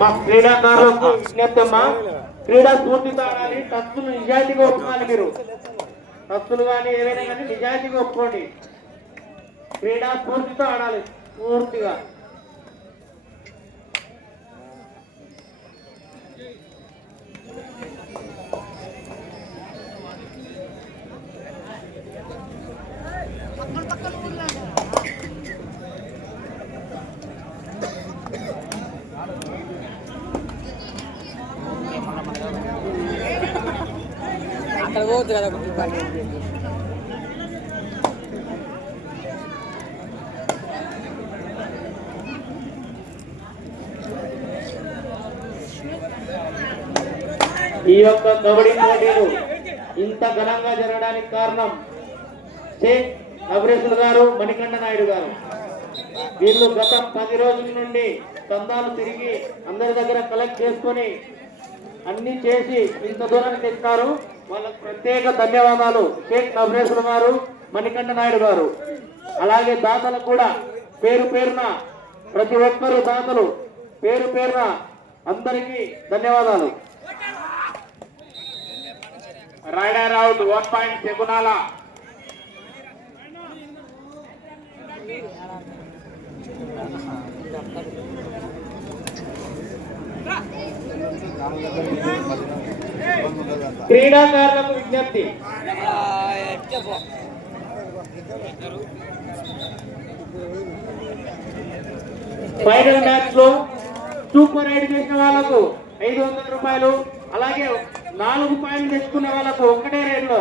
మా క్రీడాకారులకు విజ్ఞప్తి అమ్మా, క్రీడా స్ఫూర్తితో ఆడాలి. టచ్లు నిజాయితీగా ఒప్పుకోవాలి. మీరు టచ్లు కానీ ఏదైనా కానీ నిజాయితీగా ఒప్పుకోండి. క్రీడా స్ఫూర్తితో ఆడాలి పూర్తిగా. అక్కడ పోతుంది కదా ఈ యొక్క కబడ్డీ పోటీలు ఇంత ఘనంగా జరగడానికి కారణం షేక్ నబరేసులు గారు, మణికంఠ నాయుడు గారు. వీళ్ళు గత 10 రోజుల నుండి చందాలు తిరిగి అందరి దగ్గర కలెక్ట్ చేసుకొని అన్ని చేసి ఇంత దూరానికి తెచ్చారు. వాళ్ళకు ప్రత్యేక ధన్యవాదాలు షేక్ నబరేసులు గారు, మణికంఠ నాయుడు గారు. అలాగే దాతలకు కూడా పేరు పేరున ప్రతి ఒక్కరు దాతలు పేరు పేరున అందరికీ ధన్యవాదాలు. రైడర్ అవుట్ 1 పాయింట్ చెగునాల. క్రీడాకారులకు విజ్ఞప్తి, ఫైనల్ మ్యాచ్ లో సూపర్ రైడ్ చేసిన వాళ్ళకు 500 రూపాయలు, అలాగే 4 పాయింట్లు తెచ్చుకున్న వాళ్ళకు ఒకటే రైడ్ లో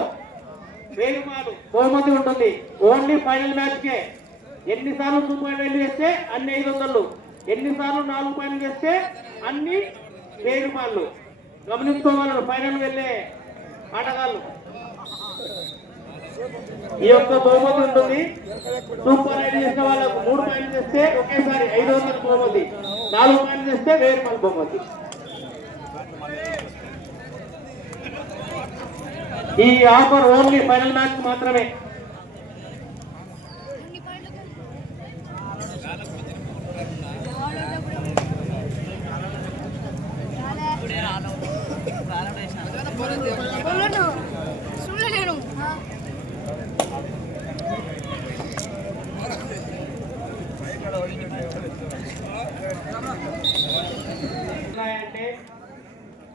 1000 రూపాయలు బహుమతి ఉంటుంది. ఓన్లీ ఫైనల్ మ్యాచ్ కే. ఎన్నిసార్లు సూపర్ రైడ్ చేస్తే అన్ని 500, ఎన్నిసార్లు 4 పాయింట్లు చేస్తే అన్ని 1000 రూపాయలు. గమనించుకోవాలి ఫైనల్ వెళ్ళే ఆటగాళ్ళు. ఈ యొక్క బహుమతి ఉంటుంది. సూపర్ రైడ్ చేసిన వాళ్ళకు 3 పాయింట్లు చేస్తే ఒకేసారి 500 బహుమతి, 4 పాయింట్లు చేస్తే 1000 రూపాయలు బహుమతి. ఈ ఆఫర్ ఓన్లీ ఫైనల్ మ్యాచ్ మాత్రమే.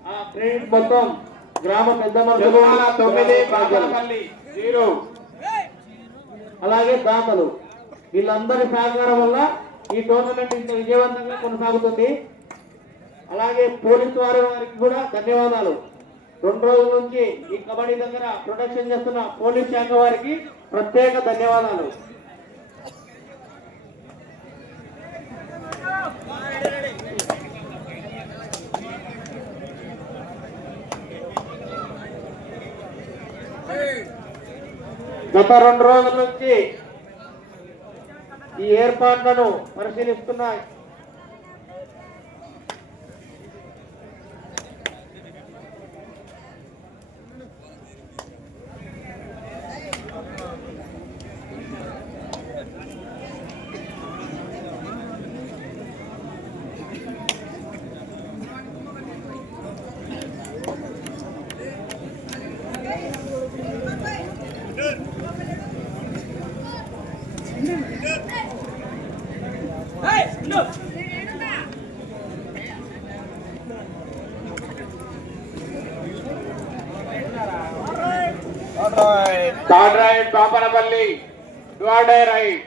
ఆ క్రెడిట్ మొత్తం గ్రామ పెద్ద మనుషులు 9 అలాగే దాతలు వీళ్ళందరి సహకారం వల్ల ఈ టోర్నమెంట్ ఇంత విజయవంతంగా కొనసాగుతుంది. అలాగే పోలీసు వారికి కూడా ధన్యవాదాలు. 2 రోజుల నుంచి ఈ కబడ్డీ దగ్గర ప్రొటెక్షన్ చేస్తున్న పోలీస్ శాఖ వారికి ప్రత్యేక ధన్యవాదాలు. గత 2 రోజుల నుంచి ఈ ఏర్పాట్లను పరిశీలిస్తున్న థర్డ్ రైట్ పాపనపల్లి, డ్వాడే రైట్.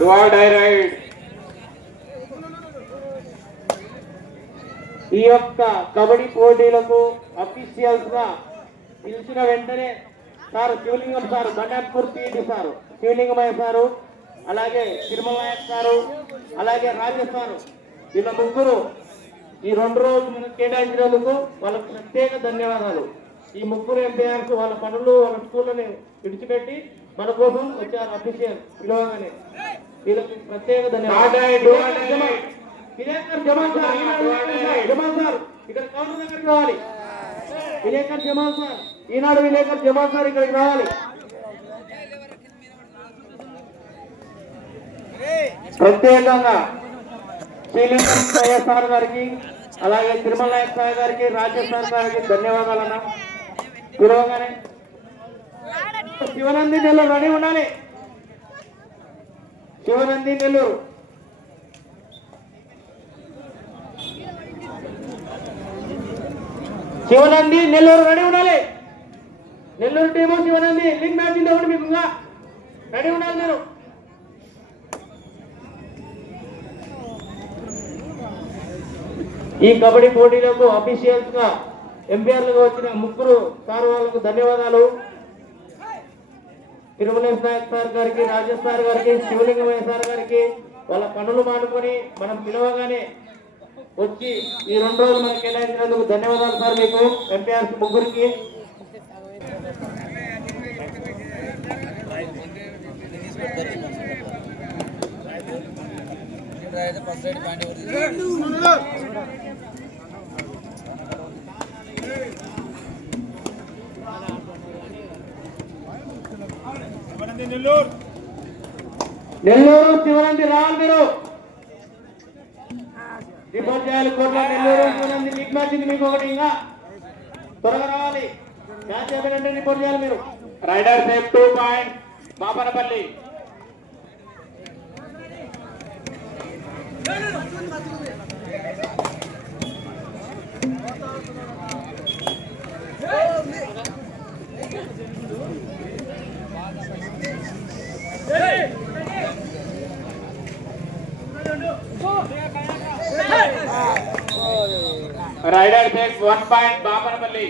డ్వాడే రైట్. ఈ యొక్క కబడ్డీ పోటీలకు అఫీషియల్స్ గా పిలిచిన వెంటనే సార్ శివలింగం సార్, బండాపూర్ పీడి సార్ శివలింగమయ్య సారు, అలాగే తిరుమలనాయక్ సారు, అలాగే రాజేష్ సారు, వీళ్ళ ముగ్గురు ఈ 2 రోజులు కేటాయించినందుకు వాళ్ళకు ప్రత్యేక ధన్యవాదాలు. ఈ ముగ్గురు ఎంపీఆర్స్ వాళ్ళ పనులు వాళ్ళ స్కూళ్ళని విడిచిపెట్టి మన కోసం వచ్చారు. అఫీషియల్ పిలవగానే వీళ్ళకి ప్రత్యేక ధన్యవాదాలు. జమాన్ సార్ ఇక్కడ కౌంటర్ దగ్గరికి రావాలి. విలేకర్ జమాల్ సార్, ఈనాడు విలేకర్ జమాల్ సార్ ఇక్కడికి రావాలి. ప్రత్యేకంగా శ్రీలింగం సార్ గారికి, అలాగే తిరుమల నాయక్ సార్ గారికి, రాజేష్ సార్ గారికి ధన్యవాదాలన్నా. పిలవగానే శివనంది నెల్లూరు రెడీ ఉండాలి. శివనంది నెల్లూరు, శివనంది నెల్లూరు రెడీ ఉండాలి. Nellore team Sivanandi league match ఉండేవాడు మీకు ఇంకా రెడీ ఉండాలి మీరు. ఈ కబడ్డీ పోటీలకు అఫీషియల్స్ గా ఎంపీఆర్లుగా వచ్చిన ముగ్గురు సార్ వాళ్ళకు ధన్యవాదాలు. తిరుమలేశ్ నాయక్ సార్ గారికి, రాజేష్ సార్ గారికి, శివలింగమయ్య సార్ గారికి వాళ్ళ పనులు మానుకొని మనం పిలవగానే వచ్చి ఈ 2 రోజులు మనకి కేటాయించినందుకు ధన్యవాదాలు సార్ మీకు ఎంపీఆర్స్ ముగ్గురికి. నెల్లూరు శివనంది రావాలి మీరు. రిపోర్ట్ చేయాలి కోట్ల. నెల్లూరు శివనంది లీగ్ మ్యాచ్ ఉంది మీకు ఒకటి, ఇంకా త్వరగా రావాలి. మ్యాచ్ అయిపోయిందంటే రిపోర్ట్ చేయాలి మీరు. Rider safe 2 point Bapanapalli. Rider safe 1 point Bapanapalli.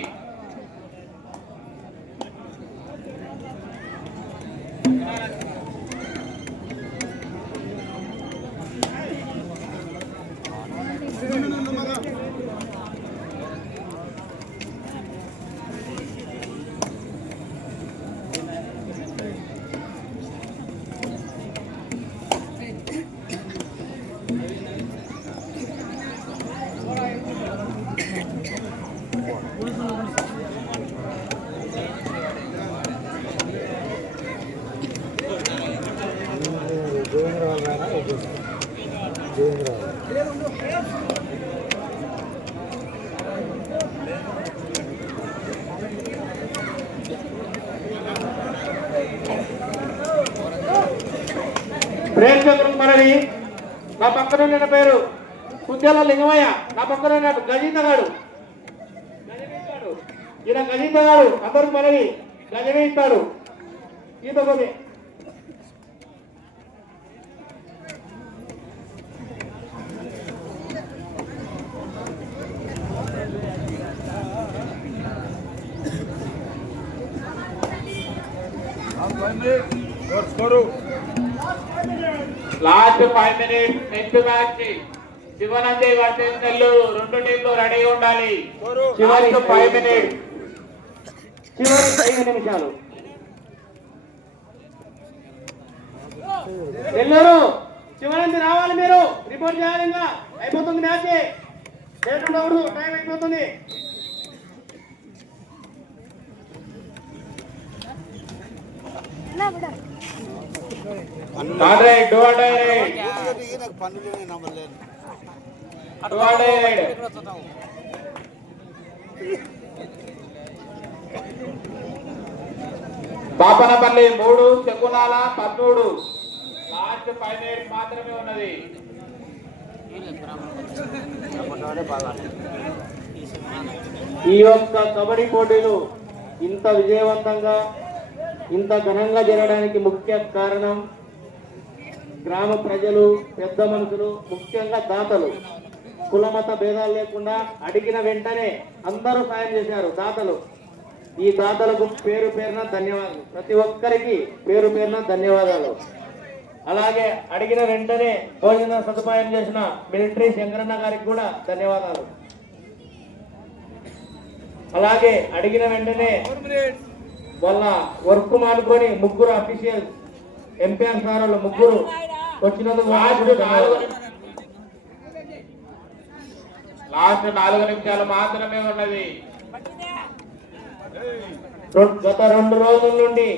ప్రేక్షకులకు మనది, నా పక్కన ఉన్న పేరు కుద్యాల లింగమయ్య, నా పక్కన ఉన్న గజీతగాడు. ఈయన గజీతగాడు అందరికి మనవి గజమే ఇస్తాడు. ఈత పోతే last 5 minutes next match Sivanandi versus Nellore. 2 టీంలు రెడీగా ఉండాలి. చివరి 5 minutes, చివరి 5 నిమిషాలు. నెల్లూరు శివనంది రావాలి, మీరు రిపోర్ట్ చేయాలి. ఇంకా అయిపోతుంది మ్యాచ్, లేట్ ఉండకూడదు, టైం అయిపోతుంది. బాపనపల్లి 3, చెక్కునాల 13. లాస్ట్ 5 minutes మాత్రమే ఉన్నది. ఈ యొక్క కబడ్డీ పోటీలు ఇంత విజయవంతంగా, ఇంత ఘనంగా జరగడానికి ముఖ్య కారణం గ్రామ ప్రజలు, పెద్ద మనుషులు, ముఖ్యంగా దాతలు. కులమత భేదాలు లేకుండా అడిగిన వెంటనే అందరూ సాయం చేశారు దాతలు. ఈ దాతలకు పేరు పేరున ధన్యవాదాలు. ప్రతి ఒక్కరికి పేరు పేరున ధన్యవాదాలు. అలాగే అడిగిన వెంటనే భోజన సదుపాయం చేసిన మిలిటరీ శంకరన్న గారికి కూడా ధన్యవాదాలు. అలాగే అడిగిన వెంటనే వాళ్ళ వర్క్ మానుకొని ముగ్గురు అఫీషియల్స్ ఎంపీఆర్ సార్ వాళ్ళు ముగ్గురు వచ్చినందుకు లాస్ట్ 4 నిమిషాలు మాత్రమే ఉన్నది. గత 2 రోజుల నుండి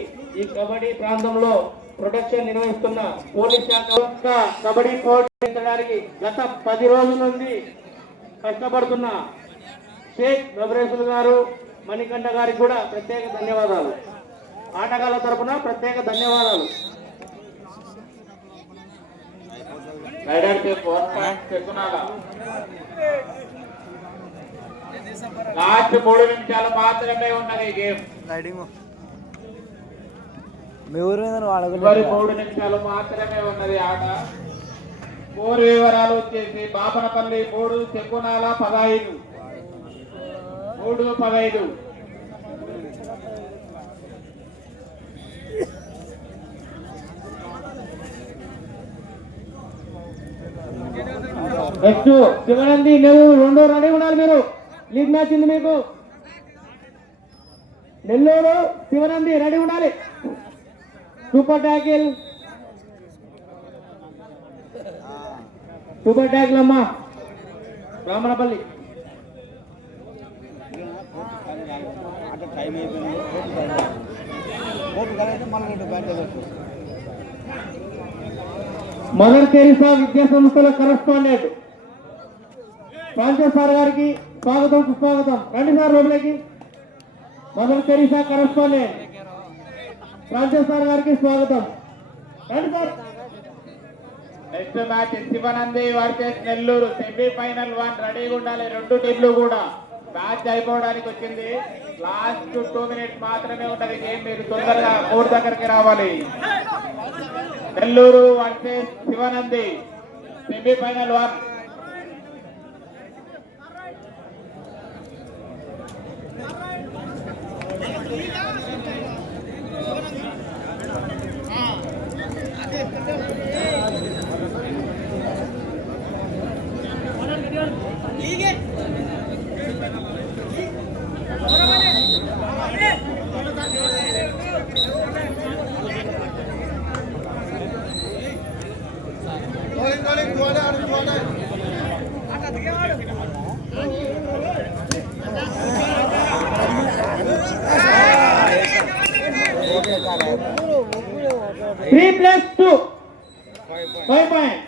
ఈ కబడ్డీ ప్రాంతంలో ప్రొటెక్షన్ నిర్వహిస్తున్న పోలీస్ శాఖ యొక్క కబడ్డీ కోర్టు నిర్వహించడానికి గత 10 రోజుల నుండి కష్టపడుతున్న షేక్ నబరేసుల్ గారు, మణికంఠ గారికి కూడా ప్రత్యేక ధన్యవాదాలు. ఆటగాళ్ల తరపున ప్రత్యేక ధన్యవాదాలు. లాస్ట్ 3 నిమిషాలు మాత్రమే ఉన్నది గేమ్. చివరి 3 నిమిషాలు మాత్రమే ఉన్నది ఆట. స్కోర్ వివరాలు వచ్చేసి బాపనపల్లి 3, చెక్కునాల 15. 3-15. నెక్స్ట్ శివనంది నెల్లూరు 2 రెడీ ఉండాలి. మీరు లీగ్ మ్యాచ్ ఉంది మీకు. నెల్లూరు శివనంది రెడీ ఉండాలి. సూపర్ ట్యాకిల్ అమ్మా రామనపల్లి. మదర్ తెరీసా విద్యా సంస్థల కరెస్పాండెంట్ ఫ్రాన్సిస్ సార్ గారికి స్వాగతం, సుస్వాగతం. రండి సార్ లోపలికి. Mother Teresa correspondent Francis sir గారికి స్వాగతం. రండి sir. Next match Sivanandi versus Nellore semi-final 1. రెడీగా ఉండాలి 2 టీంలు కూడా. మ్యాచ్ అయిపోవడానికి వచ్చింది. లాస్ట్ 2 మినిట్స్ మాత్రమే ఉంటది గేమ్. మీరు తొందరగా కోర్టు దగ్గరికి రావాలి. Nellore versus Sivanandi semi-final 1. Three plus 2 5 points.